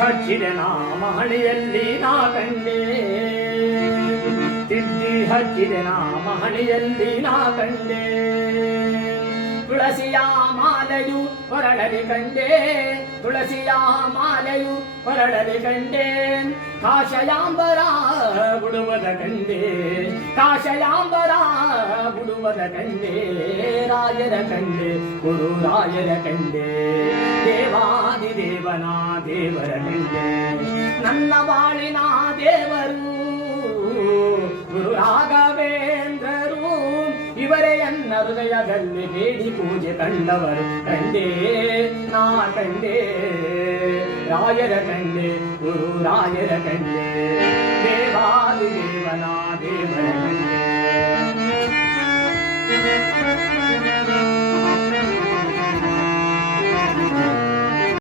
ಹಚ್ಚಿದೆ ನಾ ಮಹಣಿಯಲ್ಲಿ ನಾ ಕಂಡೆ ತಿದ್ದಿ ಹಚ್ಚಿದೆ ನಾ ಮಹಣಿಯಲ್ಲಿ ನಾ ಕಂಡೆ ತುಳಸಿಯ ಮಾಲೆಯು ಹೊರಡಲಿ ಕಂಡೆ ತುಳಸಿಯ ಮಾಲೆಯು ಹೊರಡಲಿ ಕಂಡೆ ಕಾಶಯಾಂಬರ ಬಿಡುವದ ಕಂಡೆ ಕಾಶಯಾಂಬರ ಬಿಡುವದ ಕಂಡೆ ರಾಯರ ಕಂಡೆ ಗುರು ರಾಯರ ಕಂಡೆ ದೇವಾದಿ ದೇವನ ದೇವರ ಕಂಡೆ ನನ್ನ ಬಾಳಿನ ದೇವರು ಗುರು ರಾಘವೇಂದ್ರರು ಇವರೇ ನನ್ನ ಹೃದಯದಲ್ಲಿ ಬೇಡಿ ಪೂಜೆ ಕಂಡವರು ಕಂಡೇ ನಾ ಕಂಡೇ ರಾಯರ ಕಂಡೆ ಗುರು ರಾಯರ ಕಂಡೆ ದೇವಾದಿ ದೇವನ ದೇವರ ಕಂಡೆ